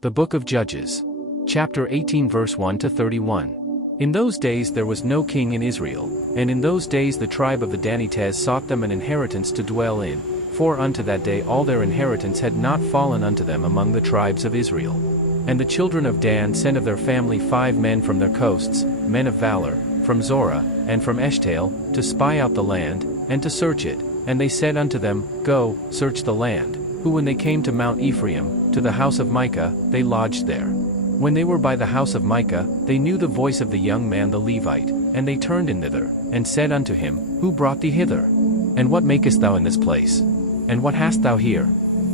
The Book of Judges. Chapter 18 verse 1 to 31. In those days there was no king in Israel, and in those days the tribe of the Danites sought them an inheritance to dwell in, for unto that day all their inheritance had not fallen unto them among the tribes of Israel. And the children of Dan sent of their family 5 men from their coasts, men of valor, from Zorah, and from Eshtaol, to spy out the land, and to search it. And they said unto them, Go, search the land. Who when they came to Mount Ephraim, to the house of Micah, they lodged there. When they were by the house of Micah, they knew the voice of the young man the Levite, and they turned in thither, and said unto him, Who brought thee hither? And what makest thou in this place? And what hast thou here?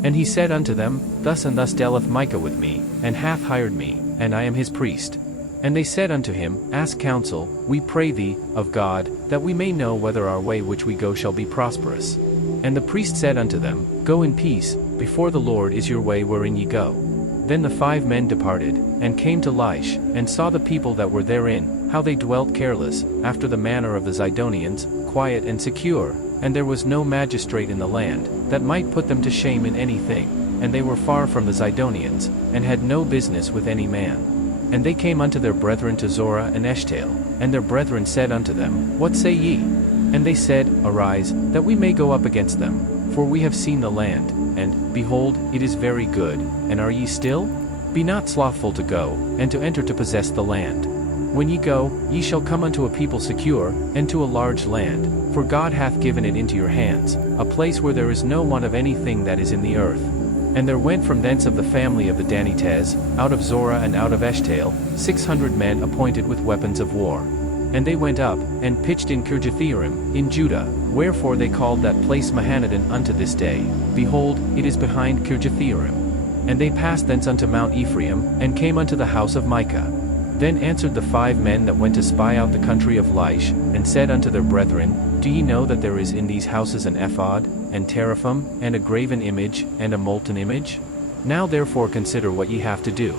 And he said unto them, Thus and thus dealeth Micah with me, and hath hired me, and I am his priest. And they said unto him, Ask counsel, we pray thee, of God, that we may know whether our way which we go shall be prosperous. And the priest said unto them, Go in peace, before the Lord is your way wherein ye go. Then the 5 men departed, and came to Laish, and saw the people that were therein, how they dwelt careless, after the manner of the Zidonians, quiet and secure, and there was no magistrate in the land, that might put them to shame in anything, and they were far from the Zidonians, and had no business with any man. And they came unto their brethren to Zorah and Eshtaol, and their brethren said unto them, What say ye? And they said, Arise, that we may go up against them, for we have seen the land, and, behold, it is very good, and are ye still? Be not slothful to go, and to enter to possess the land. When ye go, ye shall come unto a people secure, and to a large land, for God hath given it into your hands, a place where there is no one of anything that is in the earth. And there went from thence of the family of the Danites, out of Zorah and out of Eshtaol, 600 men appointed with weapons of war. And they went up, and pitched in Kirjathjearim, in Judah, wherefore they called that place Mahaneh unto this day. Behold, it is behind Kirjathjearim. And they passed thence unto Mount Ephraim, and came unto the house of Micah. Then answered the 5 men that went to spy out the country of Laish, and said unto their brethren, Do ye know that there is in these houses an ephod, and teraphim, and a graven image, and a molten image? Now therefore consider what ye have to do.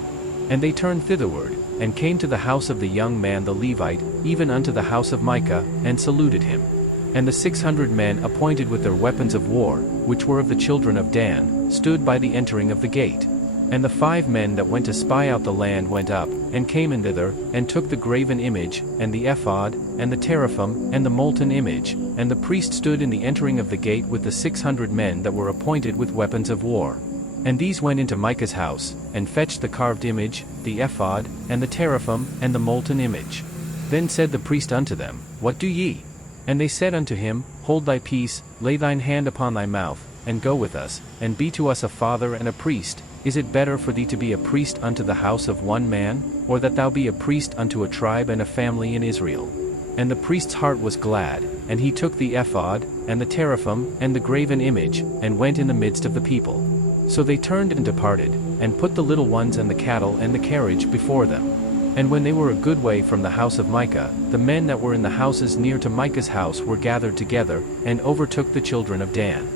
And they turned thitherward, and came to the house of the young man the Levite, even unto the house of Micah, and saluted him. And the 600 men appointed with their weapons of war, which were of the children of Dan, stood by the entering of the gate. And the 5 men that went to spy out the land went up, and came in thither, and took the graven image, and the ephod, and the teraphim, and the molten image, and the priest stood in the entering of the gate with the 600 men that were appointed with weapons of war. And these went into Micah's house, and fetched the carved image, the ephod, and the teraphim, and the molten image. Then said the priest unto them, What do ye? And they said unto him, Hold thy peace, lay thine hand upon thy mouth, and go with us, and be to us a father and a priest. Is it better for thee to be a priest unto the house of one man, or that thou be a priest unto a tribe and a family in Israel? And the priest's heart was glad, and he took the ephod, and the teraphim, and the graven image, and went in the midst of the people. So they turned and departed, and put the little ones and the cattle and the carriage before them. And when they were a good way from the house of Micah, the men that were in the houses near to Micah's house were gathered together, and overtook the children of Dan.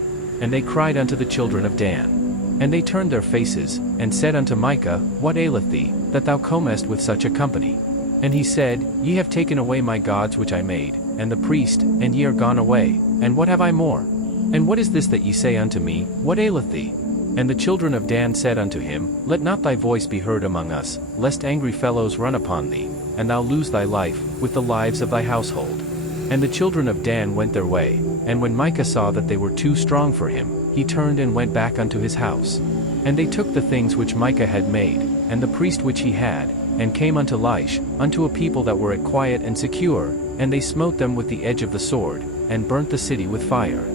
And they cried unto the children of Dan. And they turned their faces, and said unto Micah, What aileth thee, that thou comest with such a company? And he said, Ye have taken away my gods which I made, and the priest, and ye are gone away, and what have I more? And what is this that ye say unto me, What aileth thee? And the children of Dan said unto him, Let not thy voice be heard among us, lest angry fellows run upon thee, and thou lose thy life, with the lives of thy household. And the children of Dan went their way, and when Micah saw that they were too strong for him, he turned and went back unto his house. And they took the things which Micah had made, and the priest which he had, and came unto Laish, unto a people that were at quiet and secure, and they smote them with the edge of the sword, and burnt the city with fire.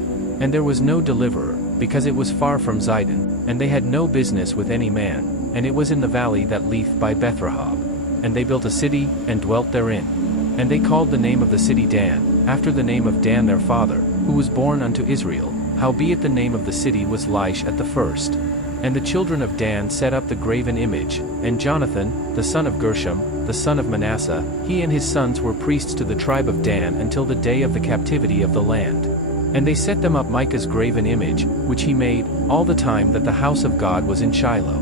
And there was no deliverer, because it was far from Zidon, and they had no business with any man, and it was in the valley that lieth by Bethrahab. And they built a city, and dwelt therein. And they called the name of the city Dan, after the name of Dan their father, who was born unto Israel, howbeit the name of the city was Laish at the first. And the children of Dan set up the graven image, and Jonathan, the son of Gershom, the son of Manasseh, he and his sons were priests to the tribe of Dan until the day of the captivity of the land. And they set them up Micah's graven image, which he made, all the time that the house of God was in Shiloh.